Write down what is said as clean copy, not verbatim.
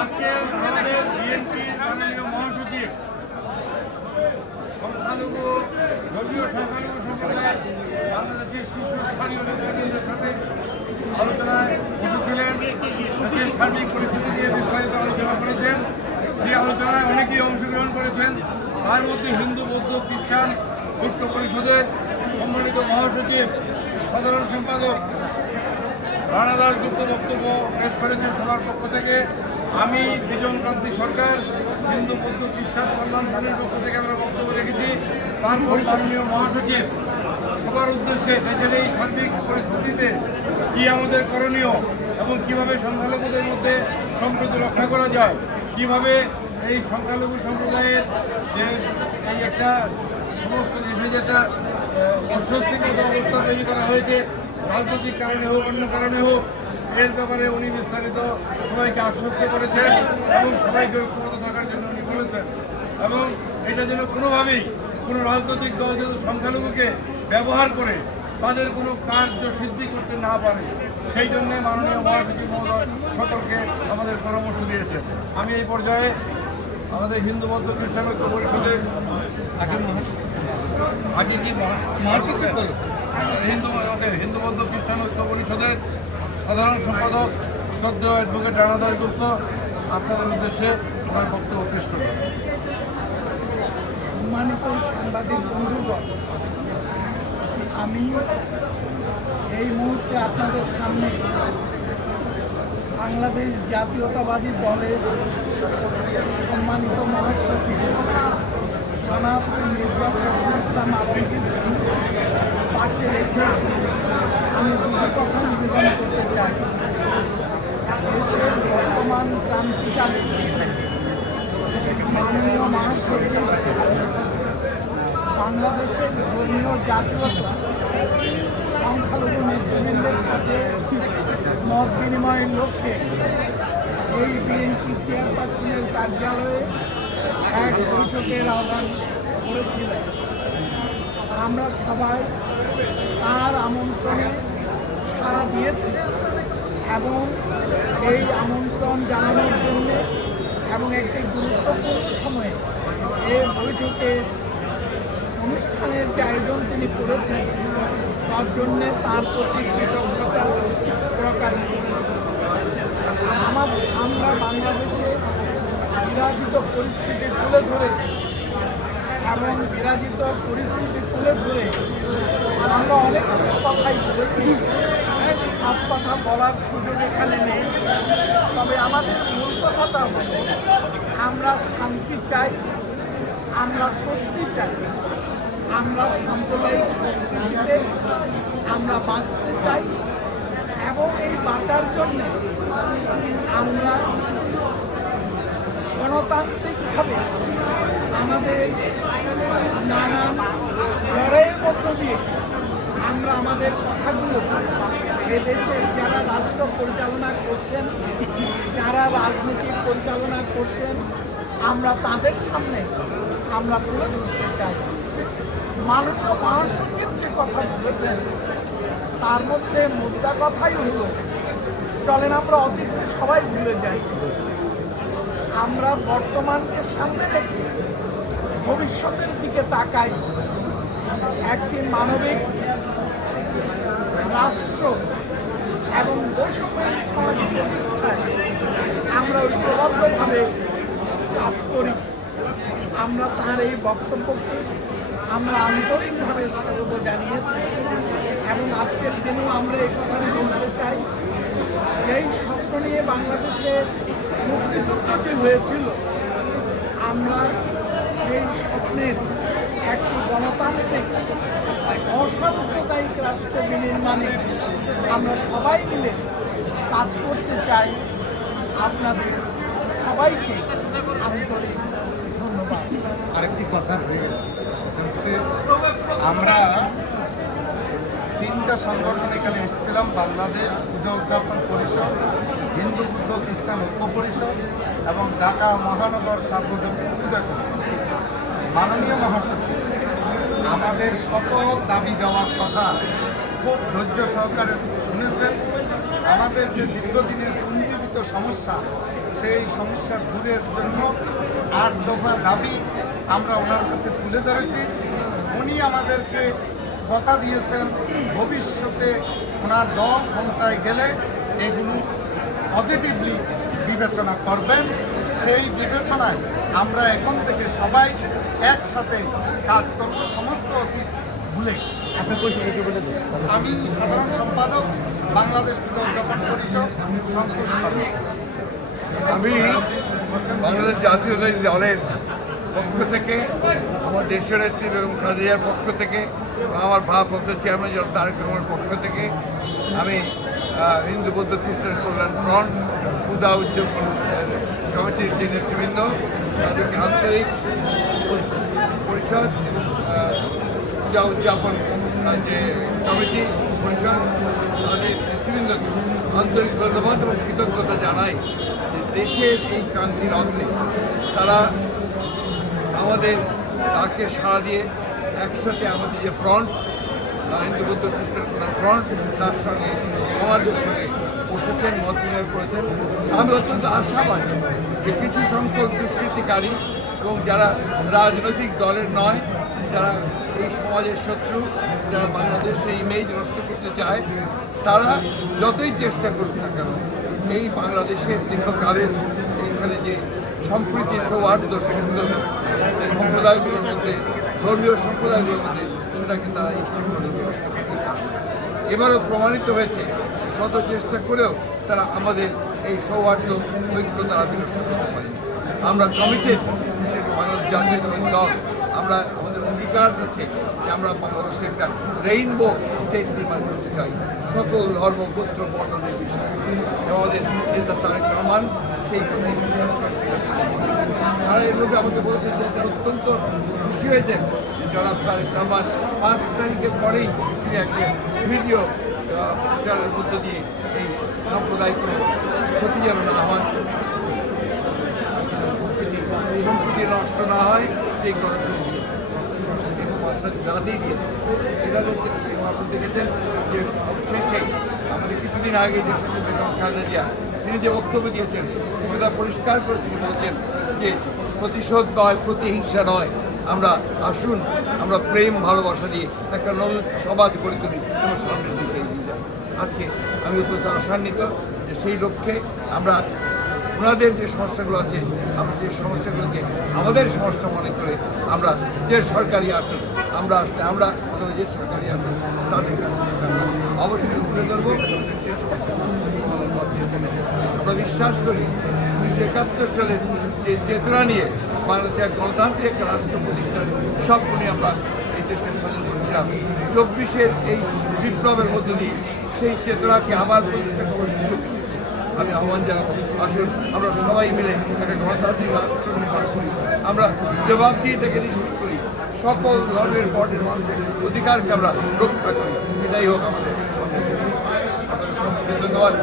আজকে আমাদের বিএনপির মাননীয় মহাসচিব সংখ্যালঘু ধর্মীয় সংখ্যালঘু সম্প্রদায়ের বাংলাদেশের শীর্ষস্থানীয় নেতৃবৃন্দের সাথে আলোচনায় বসেছিলেন। দেশের সার্বিক পরিস্থিতি নিয়ে বিস্তারিত আলোচনা করেছেন। সেই আলোচনায় অনেকেই অংশগ্রহণ করেছেন। তার মধ্যে হিন্দু, বৌদ্ধ, খ্রিস্টান ঐক্য পরিষদের সম্মানিত মহাসচিব সাধারণ সম্পাদক রানা দাশগুপ্ত বক্তব্য পেশ করেছেন সবার পক্ষ থেকে। আমি বিজন ক্রান্তি সরকার হিন্দু, বৌদ্ধ, খ্রিস্টান কল্যাণ ফ্রন্টের পক্ষ থেকে আমরা বক্তব্য রেখেছি। তারপর মাননীয় মহাসচিব সবার উদ্দেশ্যে দেশের এই সার্বিক পরিস্থিতিতে কী আমাদের করণীয় এবং কীভাবে সংখ্যালঘুদের মধ্যে সম্প্রীতি রক্ষা করা যায়, কীভাবে এই সংখ্যালঘু সম্প্রদায়ের যে এই একটা সমস্ত দেশে যেটা অস্বস্তিকর অবস্থা তৈরি করা হয়েছে, রাজনৈতিক কারণে হোক অন্য কারণে হোক, এর ব্যাপারে উনি বিস্তারিত সবাইকে আশ্বস্ত করেছেন এবং সবাইকে ঐক্যবদ্ধ থাকার জন্য উনি বলেছেন। এবং এটা যেন কোনোভাবেই কোনো রাজনৈতিক দল যেন সংখ্যালঘুকে ব্যবহার করে তাদের কোনো কার্য সিদ্ধি করতে না পারে, সেই জন্যে মাননীয় মহাসচিব মহোদয় সকলকে আমাদের পরামর্শ দিয়েছেন। আমি এই পর্যায়ে আমাদের হিন্দু, বৌদ্ধ, খ্রিস্টান ঐক্য পরিষদের হিন্দু বৌদ্ধ খ্রিস্টান ঐক্য পরিষদের সাধারণ সম্পাদক শ্রদ্ধেয় অ্যাডভোকেট রানা দাশগুপ্ত আপনাদের উদ্দেশ্যে ওনার বক্তব্য পেশ করবেন। সম্মানিত সাংবাদিক বন্ধুগণ, আমি এই মুহূর্তে আপনাদের সামনে বাংলাদেশ জাতীয়তাবাদী দলের সম্মানিত মহাসচিব জনাব মির্জা ফখরুল ইসলাম আলমগীর পাশে রেখে আমি দুটি কথা নিবেদন করতে চাই। দেশের বর্তমান ক্রান্তিকালে মাননীয় মহাসচিব বাংলাদেশের ধর্মীয় জাতীয়তা সংখ্যালঘু নেতৃবৃন্দের সাথে মত বিনিময়ের লক্ষ্যে এই বিএনপি চেয়ারপারসনের কার্যালয়ে এক বৈঠকের আহ্বান করেছিলেন। আমরা সবাই তার আমন্ত্রণে সাড়া দিয়েছি এবং এই আমন্ত্রণ জানানোর জন্য এবং একটি গুরুত্বপূর্ণ সময়ে এই বৈঠকে অনুষ্ঠানের যে আয়োজন তিনি করেছেন তার জন্যে তার প্রতি কৃতজ্ঞতা প্রকাশ করেছি। আমরা বাংলাদেশে বিরাজিত পরিস্থিতি তুলে ধরেছি এবং বিরাজিত পরিস্থিতি তুলে ধরে আমরা অনেক কথাই বলেছি। সব কথা বলার সুযোগ এখানে নেই, তবে আমাদের মূল কথাটা হল আমরা শান্তি চাই, আমরা স্বস্তি চাই, আমরা সাম্প্রদায়িক সম্প্রীতিতে আমরা বাঁচতে চাই এবং এই বাঁচার জন্য আমরা গণতান্ত্রিকভাবে আমাদের নানান লড়াইয়ের মধ্য দিয়ে আমরা আমাদের কথাগুলো এদেশে যারা রাষ্ট্র পরিচালনা করছেন, যারা রাজনীতি পরিচালনা করছেন, আমরা তাদের সামনে আমরা তুলে ধরতে চাই। মাননীয় মহাসচিব যে কথা বলেছেন তার মধ্যে মুদ্রা কথাই হল, চলেন আমরা অতীতে সবাই ভুলে যাই, আমরা বর্তমানকে সামনে রেখে ভবিষ্যতের দিকে তাকাই। একটি মানবিক রাষ্ট্র এবং বৈষম্যহীন সমাজ প্রতিষ্ঠায় আমরা ঐক্যবদ্ধভাবে কাজ করি। আমরা তার এই বক্তব্যকে আমরা আন্তরিকভাবে স্বাগত জানিয়েছি এবং আজকের দিনেও আমরা এই কথাটি বলতে চাই, এই স্বপ্ন নিয়ে বাংলাদেশের মুক্তিযুদ্ধটি হয়েছিল, আমরা সেই স্বপ্নের একটি গণতান্ত্রিক অসাম্প্রদায়িক রাষ্ট্র বিনির্মাণে আমরা সবাই মিলে কাজ করতে চাই। আপনাদের সবাইকে আন্তরিক ধন্যবাদ। আরেকটি কথা হয়ে গেছে, হচ্ছে আমরা তিনটা সংগঠন এখানে এসেছিলাম, বাংলাদেশ পূজা উদযাপন পরিষদ, হিন্দু, বৌদ্ধ, খ্রিস্টান ঐক্য পরিষদ এবং ঢাকা মহানগর সার্বজনীন পূজা পরিষদ। মাননীয় মহাসচিব আমাদের সকল দাবি দেওয়ার কথা খুব ধৈর্য সহকারে শুনেছেন। আমাদের যে দীর্ঘদিনের পুঞ্জীবিত সমস্যা, সেই সমস্যা দূরের জন্য 8 দফা দাবি আমরা ওনার কাছে তুলে ধরেছি। উনি আমাদেরকে কথা দিয়েছেন ভবিষ্যতে ওনার দল ক্ষমতায় গেলে এগুলো পজিটিভলি বিবেচনা করবেন। সেই বিবেচনায় আমরা এখন থেকে সবাই একসাথে কাজ করব, সমস্ত অতীত ভুলে। আমি সাধারণ সম্পাদক, বাংলাদেশ পূজা উদযাপন পরিষদ, সন্তোষ শর্মা। আমি বাংলাদেশ জাতীয়তাবাদী দলের পক্ষ থেকে, আমার দেশের নেত্রী বেগম খালেদার পক্ষ থেকে, আমার ভারপ্রাপ্ত চেয়ারম্যান জনাব তারেক রহমানের পক্ষ থেকে আমি হিন্দু বৌদ্ধ খ্রিস্টান কল্যাণ ফ্রন্ট পূজা উদযাপন কমিটির যে নেতৃবৃন্দ, তাদেরকে আন্তরিক পরিষদ পূজা উদযাপন যে কমিটি পরিষদ, তাদের নেতৃবৃন্দকে আন্তরিক ধন্যবাদ এবং কৃতজ্ঞতা জানাই যে দেশের এই ক্রান্তির অন্তে তারা আমাদের তাকে সাড়া দিয়ে একসাথে আমাদের যে ফ্রন্ট, হিন্দু বৌদ্ধ খ্রিস্টান কল্যাণ ফ্রন্ট, তার সঙ্গে আমাদের সঙ্গে বসেছেন, মত বিনিময় করেছেন। আমি অত্যন্ত আশাবাদী যে কিছু সংখ্যক দুষ্কৃতিকারী এবং যারা রাজনৈতিক দলের নয়, যারা এই সমাজের শত্রু, যারা বাংলাদেশের ইমেজ নষ্ট করতে চায়, তারা যতই চেষ্টা করুক না কেন এই বাংলাদেশের দীর্ঘকালের এইখানে যে সম্প্রীতির সৌহার্দ্য সম্প্রদায়গুলোর মধ্যে, ধর্মীয় সম্প্রদায়গুলোর মধ্যে, সেটাকে তারা ইচ্ছে করে বিনষ্ট করতে পারে। এবারও প্রমাণিত হয়েছে, শত চেষ্টা করেও তারা আমাদের এই সৌহার্দ্য ঐক্য তারা বিনষ্ট করতে পারে। আমরা কমিটেড, বাংলাদেশ জাতীয়তাবাদী দল, আমরা আমাদের অঙ্গীকার আছে যে আমরা বাংলাদেশে একটা রেইনবো স্টেট নির্মাণ করতে চাই, সকল ধর্ম, গোত্র, বর্ণ নির্বিশেষে। আমাদের নেতা তারেক রহমান সেই কথা বিশ্বাস করেন। তারা এর মধ্যে আমাকে বলেছেন যে তারা অত্যন্ত খুশি হয়েছেন যে জনাব তারেক রহমান 5 তারিখের পরেই তিনি একটা ভিডিও প্রচারের মধ্য দিয়ে এই সাম্প্রদায়িক ক্ষতি যেন না হয়, সম্প্রীতি নষ্ট না হয়, সেই কথা জানাতেই দিয়েছে। এটা আপনি দেখেছেন যে অবশেষে আমাদের কিছুদিন আগে যে বেগম খালেদা জিয়া তিনি যে বক্তব্য দিয়েছেন, সেটা পরিষ্কার করে তিনি বলেছেন যে প্রতিশোধ নয়, প্রতিহিংসা নয়, আমরা আসুন আমরা প্রেম ভালোবাসা দিয়ে একটা নতুন সমাজ গড়ে তুলি এবং সামনের দিকে এগিয়ে যাই। আজকে আমি অত্যন্ত আশান্বিত যে সেই লক্ষ্যে আমরা ওনাদের যে সমস্যাগুলো আছে, আমরা সেই সমস্যাগুলোকে আমাদের সমস্যা মনে করে আমরা যে সরকারি আসন আমরা আসলে আমরা যে সরকারি আসন তাদের কাছে অবশ্যই তুলে ধরবো। আমরা বিশ্বাস করি 1971 সালের যে চেতনা নিয়ে বাংলাদেশের গণতান্ত্রিক একটা রাষ্ট্র প্রতিষ্ঠার স্বপ্ন নিয়ে আমরা এই দেশকে স্বাধীন করেছিলাম। 24-এর এই বিপ্লবের মধ্য দিয়ে সেই চেতনাকে আবার প্রতিষ্ঠা করার সুযোগ এসেছে। আমি আহ্বান জানাবো, আসুন আমরা সবাই মিলে একটা গণতান্ত্রিক রাষ্ট্র নির্মাণ করি, আমরা জবাবদিহিতাকে নিশ্চিত করি, সকল ধর্মের বর্ণের মানুষের অধিকারকে আমরা রক্ষা করি। এটাই হোক আমাদের ধন্যবাদ।